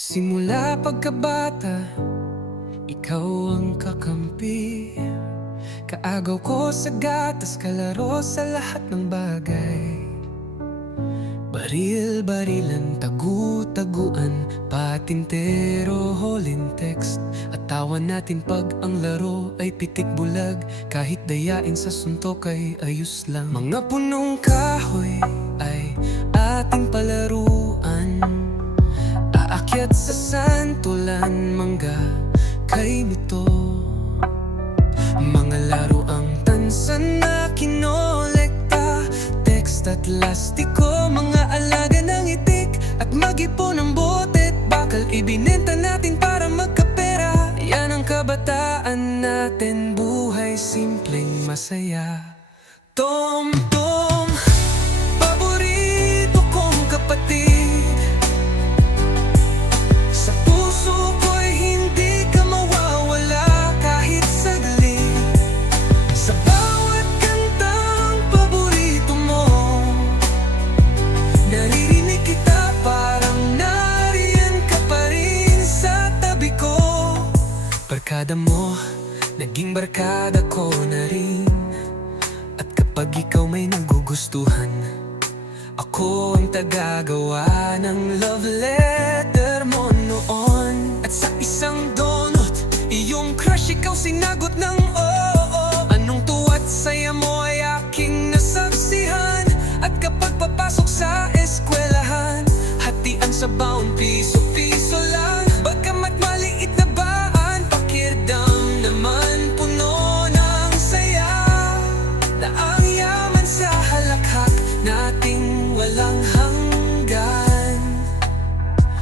Simula pagkabata, ikaw ang kakampi. Kaagaw ko sa gatas, kalaro sa lahat ng bagay. Baril-barilan, tagu-taguan, patintero, holding text. At tawa natin pag ang laro ay pitik-bulag. Kahit dayain sa suntok ay ayos lang. Mga punong kahoy ay ating palaruan. Aakyat sa santulan, mangga kay mito. Mga laro ang tansan na kinolekta, text at lastiko, mga alaga ng itik at mag-ipon ng botet. Bakal ibinenta natin para magkapera. Yan ang kabataan natin, buhay simpleng masaya. Tom-tom, paborito kong kapatid. Sa puso ko'y hindi ka mawawala kahit saglit. Sa bawat kantang paborito mo, naririnig kita, parang nariyan ka pa rin sa tabi ko. Barkada mo, naging barkada ko na rin. At kapag ikaw may nagugustuhan, ako ang tagagawa ng love letter mo noon. At sa isang donut, iyong crush, ikaw sinagot ng oo. Anong tuwa't saya mo ay aking nasaksihan. At kapag papasok sa eskwelahan, hatian sa baon, piso-piso lang. Bagamat maliit na baan, pakiramdam naman puno ng saya. Na ang yaman sa halakhak nating walang hanggan.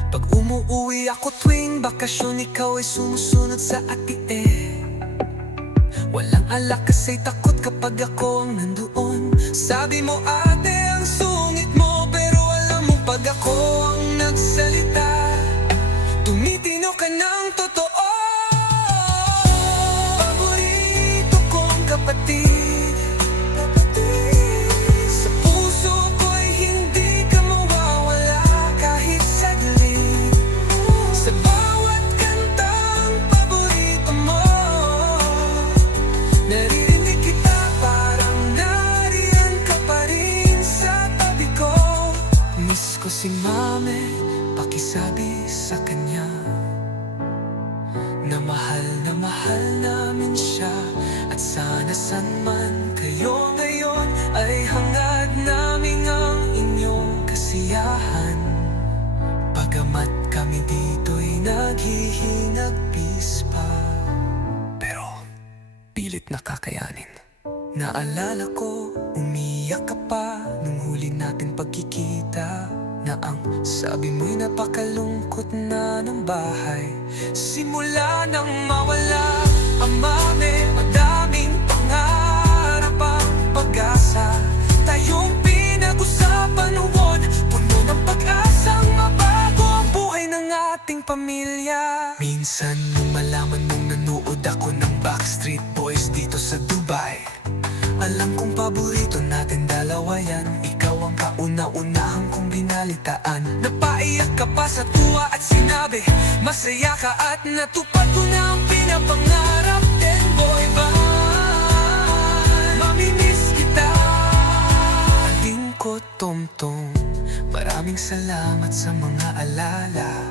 Pag umuwi ako tuwing bakasyon, ikaw ay sumusunod sa ati. Walang alak kasa'y takot kapag ako ang nandoon. Sabi mo ate ang sungit mo, pero alam mo pag ako ang nagsalita, tumitino ka ng totoo. Paborito kong kapatid. Sa puso ko'y hindi ka mawawala kahit saglit. Sa bawat kantang paborito mo, naririnig kita, parang nariyan ka pa rin sa tabi ko. Miss ko si mami, pakisabi sa kanya na mahal namin siya. At sana san man kayo ngayon, ay hangad namin ang inyong kasiyahan. Bagamat kami dito'y naghihinagpis pa, pero pilit na kakayanin. Naalala ko, umiyak ka pa nung huli natin pagkikita. Na ang sabi mo'y napakalungkot na ng bahay. Simula nang mawala ang mami, madaming pangarap ang pag-asa. Tayong pinag-usapan noon, puno ng pag-asang mabago ang buhay ng ating pamilya. Minsan nung malaman mong nanood ako ng Backstreet Boys dito sa Dubai, alam kong paborito natin dalawa yan. Ikaw ang kauna-unahan kong binalitaan. Napaiyak ka pa sa tuwa at sinabi masaya ka, at natupad ko na ang pinapangarap. Then boy bye, mamimiss kita. Aling ko Tom-tom, maraming salamat sa mga alala.